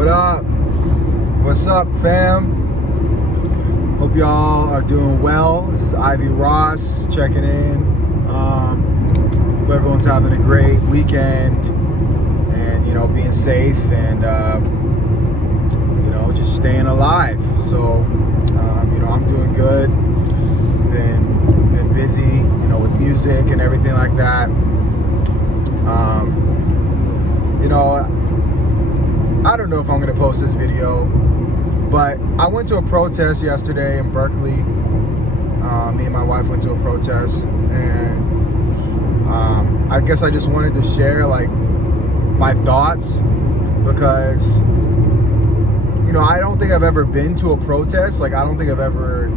What up? What's up, fam? Hope y'all are doing well. This is Ivy Ross checking in. Hope everyone's having a great weekend and, being safe and, just staying alive. So, I'm doing good. Been busy, with music and everything like that. I don't know if I'm going to post this video, but I went to a protest yesterday in Berkeley. Me and my wife went to a protest, and I guess I just wanted to share my thoughts because I don't think I've ever been to a protest. I don't think I've ever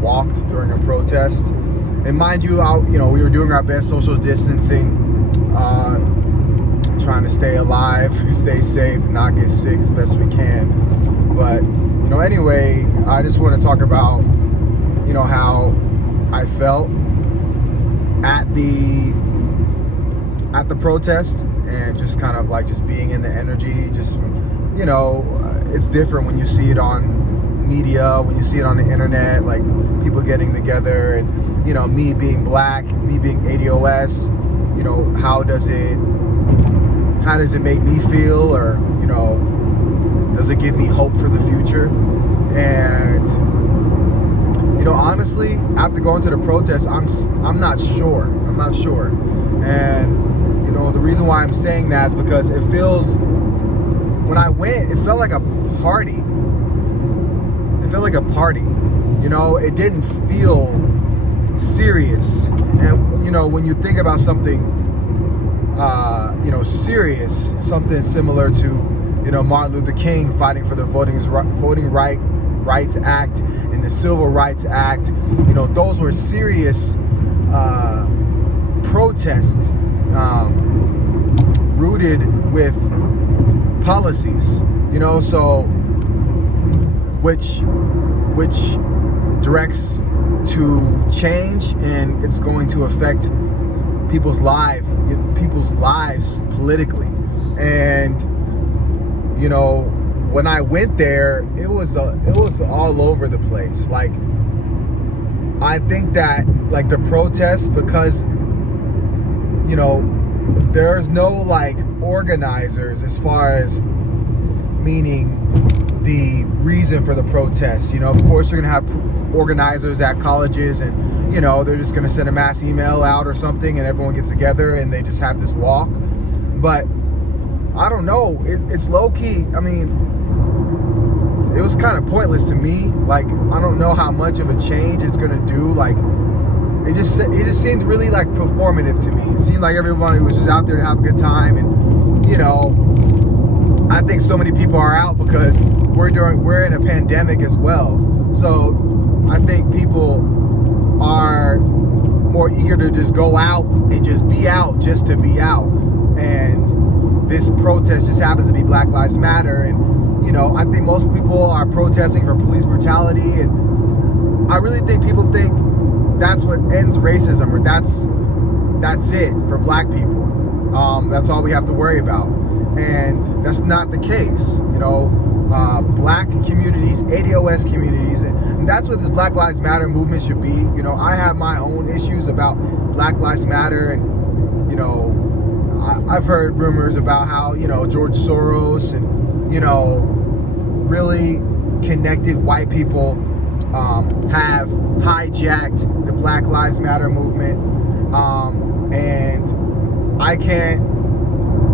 walked during a protest. And mind you, we were doing our best social distancing, trying to stay alive, stay safe, not get sick as best we can. But anyway, I just want to talk about how I felt at the protest, and just kind of just being in the energy. Just it's different when you see it on media, when you see it on the internet, people getting together, and me being black, me being ADOS. How does it make me feel, or does it give me hope for the future? And honestly, after going to the protest, I'm not sure. And the reason why I'm saying that is because when I went, it felt like a party. It didn't feel serious. And when you think about something serious, something similar to Martin Luther King fighting for the Voting Rights Act and the Civil Rights Act, those were serious protests, rooted with policies, so which directs to change, and it's going to affect people's lives politically. And when I went there, it was all over the place. I think that the protests, because there's no organizers, as far as meaning the reason for the protest. Of course you're gonna have organizers at colleges, and they're just gonna send a mass email out or something, and everyone gets together and they just have this walk. But I don't know, it's low-key. I mean, it was kind of pointless to me. I don't know how much of a change it's gonna do. It just seemed really performative to me. It seemed like everybody was just out there to have a good time. And I think so many people are out because we're in a pandemic as well. So I think people are more eager to just go out and just be out, just to be out. And this protest just happens to be Black Lives Matter. And I think most people are protesting for police brutality, and I really think people think that's what ends racism, or that's it for black people. That's all we have to worry about. And that's not the case. Black communities, ADOS communities, and that's what this Black Lives Matter movement should be. I have my own issues about Black Lives Matter, and I've heard rumors about how George Soros and really connected white people have hijacked the Black Lives Matter movement, and I can't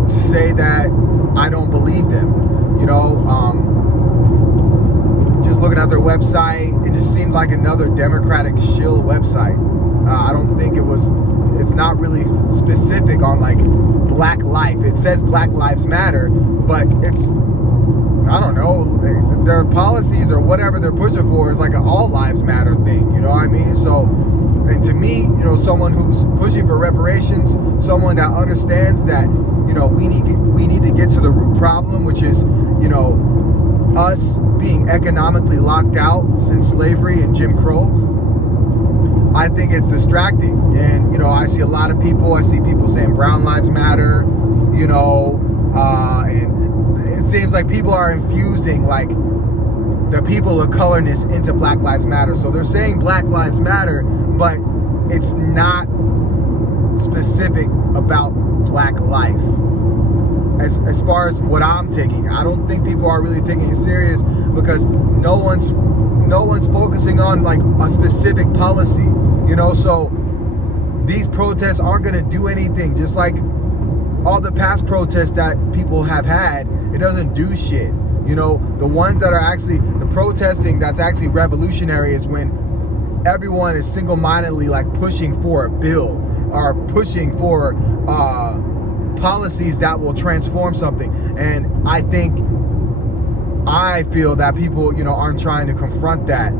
say that I don't believe them. Just looking at their website, it just seemed like another Democratic shill website. I don't think it's not really specific on black life. It says Black Lives Matter, but it's, I don't know, their policies or whatever they're pushing for is an all lives matter thing, you know what I mean? So, and to me, someone who's pushing for reparations, someone that understands that, we need to get to the root problem, which is, us being economically locked out since slavery and Jim Crow. I think it's distracting. And, I see a lot of people, I see people saying Brown Lives Matter, and seems like people are infusing like the people of colorness into Black Lives Matter. So they're saying Black Lives Matter, but it's not specific about black life. As far as what I'm taking, I don't think people are really taking it serious because no one's focusing on like a specific policy, you know. So these protests aren't going to do anything. Just like all the past protests that people have had, it doesn't do shit. You know, the ones that are actually the protesting that's actually revolutionary is when everyone is single-mindedly like pushing for a bill or pushing for policies that will transform something. And I feel that people, you know, aren't trying to confront that.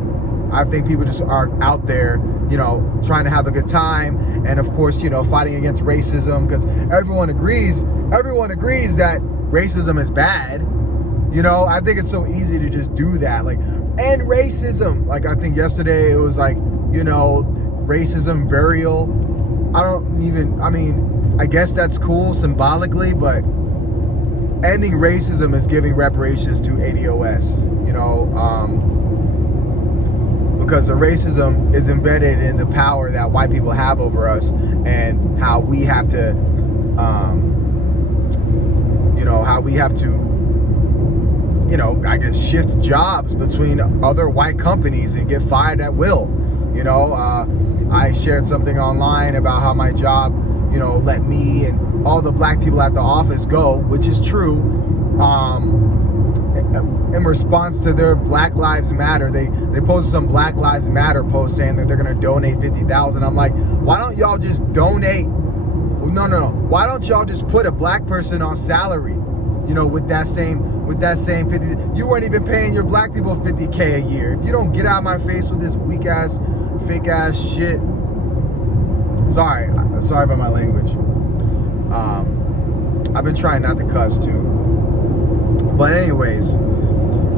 I think people just are out there, you know, trying to have a good time, and of course, you know, fighting against racism, because everyone agrees that racism is bad. You know, I think it's so easy to just do that, like, end racism. Like, I think yesterday it was like, you know, racism burial. I mean, I guess that's cool symbolically, but ending racism is giving reparations to ADOS, you know, because the racism is embedded in the power that white people have over us, and how we have to, I guess shift jobs between other white companies and get fired at will. You know, I shared something online about how my job, you know, let me and all the black people at the office go, which is true. In response to their Black Lives Matter, they posted some Black Lives Matter post saying that they're gonna donate $50,000. I'm like, why don't y'all just donate? No. Why don't y'all just put a black person on salary? You know, with that same 50, you weren't even paying your black people $50K a year. If you don't get out of my face with this weak ass, fake ass shit. Sorry about my language. I've been trying not to cuss too. But anyways,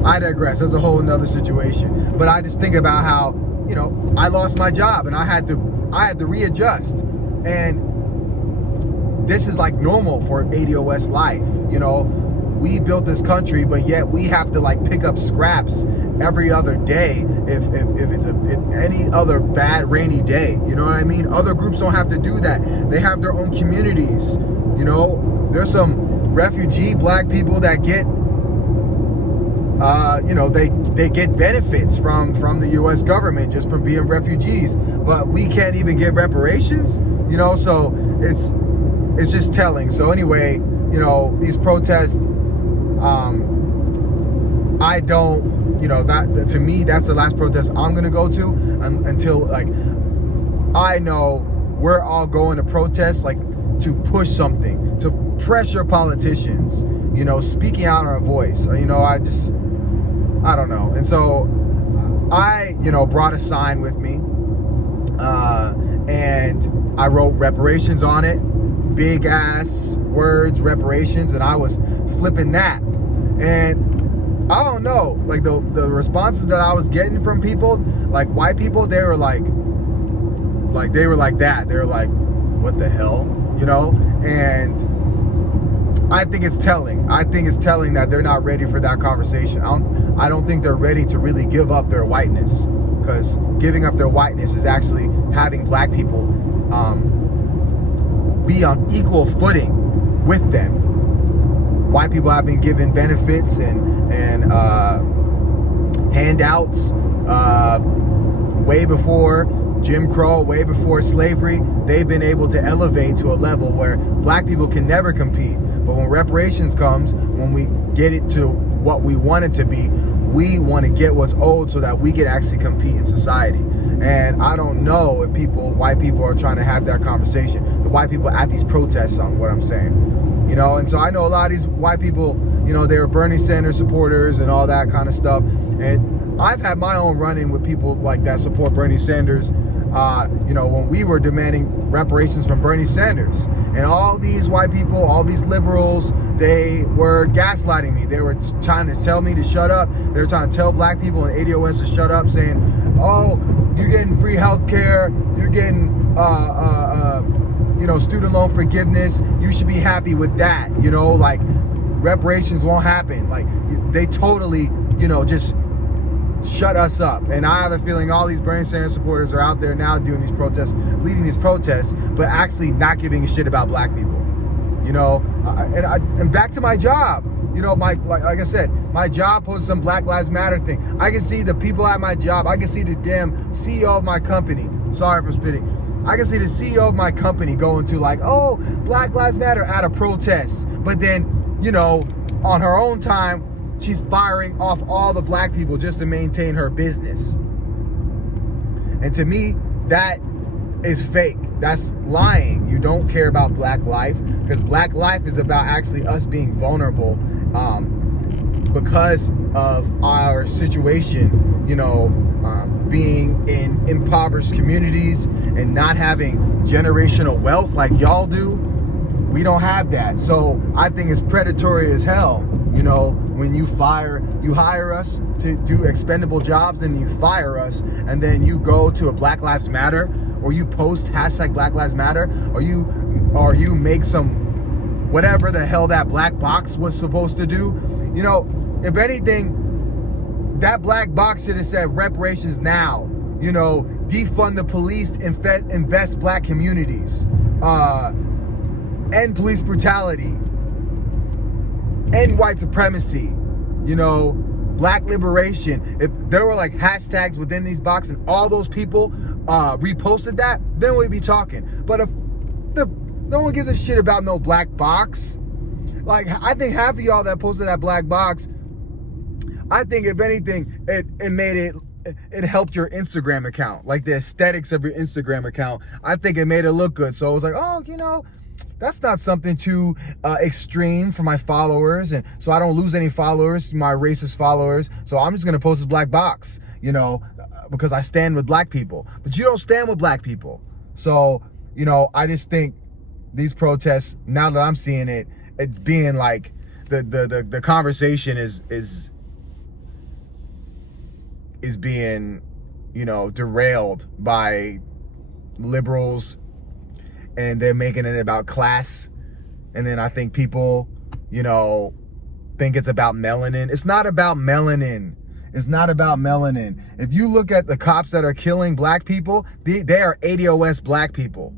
I digress. That's a whole nother situation. But I just think about how, you know, I lost my job and I had to readjust. And this is like normal for ADOS life. You know, we built this country, but yet we have to like pick up scraps every other day if it's any other bad rainy day. You know what I mean? Other groups don't have to do that. They have their own communities. You know, there's some refugee black people that get they get benefits from the US government just from being refugees, but we can't even get reparations, you know. So it's just telling. So anyway, you know, these protests, I don't, you know, that to me, that's the last protest I'm gonna go to until like I know we're all going to protest, like to push something, to pressure politicians, you know, speaking out our voice. You know, I don't know. And so I, you know, brought a sign with me, and I wrote reparations on it, big ass words, reparations, and I was flipping that. And I don't know, like the responses that I was getting from people, like white people, they were like that. They were like, what the hell, you know? And I think it's telling. I think it's telling that they're not ready for that conversation. I don't think they're ready to really give up their whiteness, because giving up their whiteness is actually having black people be on equal footing with them. White people have been given benefits and handouts way before Jim Crow, way before slavery. They've been able to elevate to a level where black people can never compete. But when reparations comes, when we get it to what we want it to be, we want to get what's owed so that we can actually compete in society. And I don't know if white people are trying to have that conversation. The white people at these protests on what I'm saying. You know, and so I know a lot of these white people, you know, they were Bernie Sanders supporters and all that kind of stuff. And I've had my own run-in with people like that support Bernie Sanders, you know, when we were demanding reparations from Bernie Sanders. And all these white people, all these liberals, they were gaslighting me. They were trying to tell me to shut up. They were trying to tell black people in ADOS to shut up, saying, oh, you're getting free health care, you're getting you know, student loan forgiveness, you should be happy with that. You know, like reparations won't happen. Like, they totally, just shut us up. And I have a feeling all these Bernie Sanders supporters are out there now doing these protests, leading these protests, but actually not giving a shit about black people. And back to my job. Like I said, my job posted some Black Lives Matter thing. I can see the people at my job. I can see the damn CEO of my company. Sorry for spitting. I can see the CEO of my company going to like, oh, Black Lives Matter at a protest. But then, on her own time, she's firing off all the black people just to maintain her business. And to me, that is fake. That's lying. You don't care about black life, because black life is about actually us being vulnerable because of our situation, being in impoverished communities and not having generational wealth like y'all do. We don't have that. So I think it's predatory as hell, when you hire us to do expendable jobs and you fire us, and then you go to a Black Lives Matter, or you post hashtag Black Lives Matter, or you make some whatever the hell that black box was supposed to do. If anything, that black box should have said reparations now, defund the police, invest black communities, end police brutality, end white supremacy, black liberation. If there were like hashtags within these boxes and all those people reposted that, then we'd be talking. But if no one gives a shit about no black box, like, I think half of y'all that posted that black box, I think if anything, it helped your Instagram account, like the aesthetics of your Instagram account. I think it made it look good. So it was like, oh, that's not something too extreme for my followers, and so I don't lose any followers, my racist followers. So I'm just gonna post this black box, because I stand with black people. But you don't stand with black people. So, I just think these protests, now that I'm seeing it, it's being like the conversation is being, derailed by liberals, and they're making it about class. And then I think people, think it's about melanin. It's not about melanin. It's not about melanin. If you look at the cops that are killing black people, they are ADOS black people.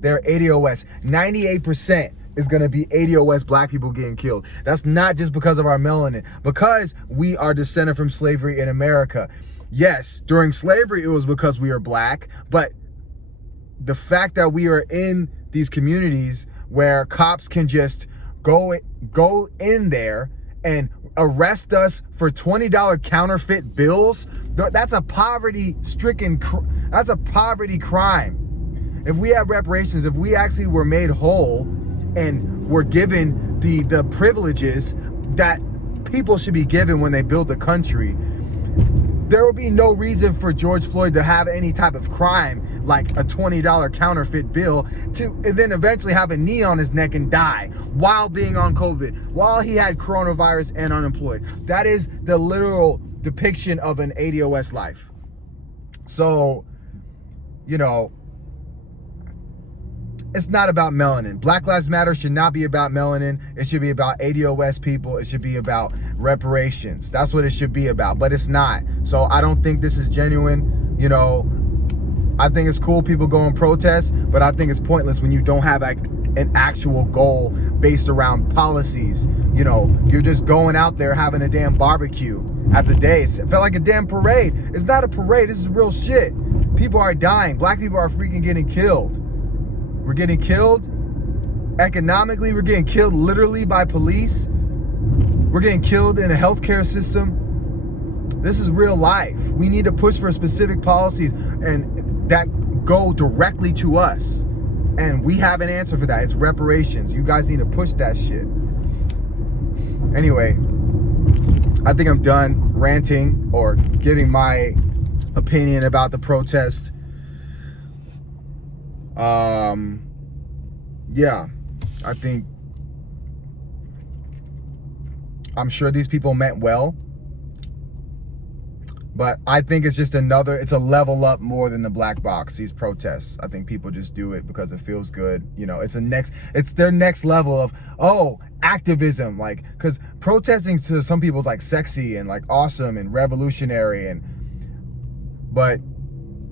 They're ADOS. 98% is going to be ADOS black people getting killed. That's not just because of our melanin, because we are descended from slavery in America. Yes, during slavery, it was because we are black, but the fact that we are in these communities where cops can just go in there and arrest us for $20 counterfeit bills, that's a poverty-stricken, that's a poverty crime. If we have reparations, if we actually were made whole and were given the privileges that people should be given when they build the country, there will be no reason for George Floyd to have any type of crime like a $20 counterfeit bill, and then eventually have a knee on his neck and die while being on COVID, while he had coronavirus and unemployed. That is the literal depiction of an ADOS life. So, it's not about melanin. Black Lives Matter should not be about melanin. It should be about ADOS people. It should be about reparations. That's what it should be about, but it's not. So I don't think this is genuine. I think it's cool people go and protest, but I think it's pointless when you don't have an actual goal based around policies. You're just going out there having a damn barbecue at the day. It felt like a damn parade. It's not a parade. This is real shit. People are dying. Black people are freaking getting killed. We're getting killed economically. We're getting killed literally by police. We're getting killed in a healthcare system. This is real life. We need to push for specific policies and that go directly to us. And we have an answer for that. It's reparations. You guys need to push that shit. Anyway, I think I'm done ranting or giving my opinion about the protest. Yeah, I think, I'm sure these people meant well. But I think it's just it's a level up more than the black box, these protests. I think people just do it because it feels good. You know, it's their next level of, oh, activism. Like, because protesting to some people is like sexy and like awesome and revolutionary. But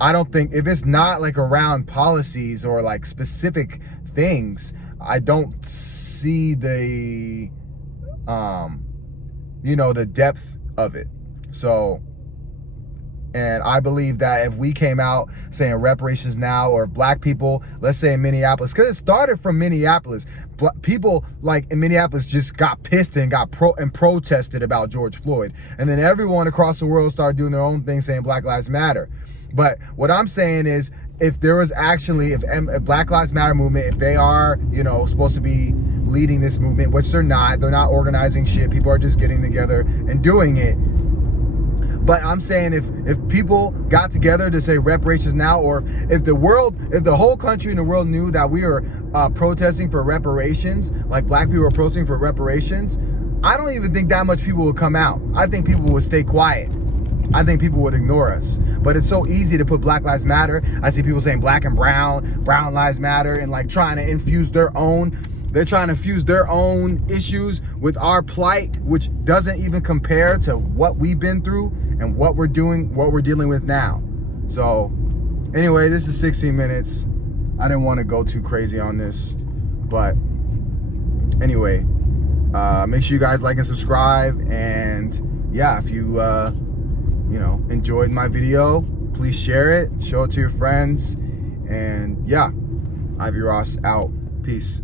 I don't think, if it's not like around policies or like specific things, I don't see the, the depth of it. So, and I believe that if we came out saying reparations now, or if black people, let's say in Minneapolis, because it started from Minneapolis, people like in Minneapolis just got pissed and protested about George Floyd. And then everyone across the world started doing their own thing saying Black Lives Matter. But what I'm saying is, if there was actually, if Black Lives Matter movement, if they are, supposed to be leading this movement, which they're not organizing shit. People are just getting together and doing it. But I'm saying if people got together to say reparations now, or if the whole country and the world knew that we were protesting for reparations, like black people were protesting for reparations, I don't even think that much people would come out. I think people would stay quiet. I think people would ignore us. But it's so easy to put Black Lives Matter. I see people saying black and brown Lives Matter, and like trying to infuse they're trying to fuse their own issues with our plight, which doesn't even compare to what we've been through and what we're dealing with now. So anyway, this is 16 minutes. I didn't want to go too crazy on this, but anyway, make sure you guys like and subscribe. And yeah, if you, enjoyed my video, please share it, show it to your friends. And yeah, Ivy Ross out. Peace.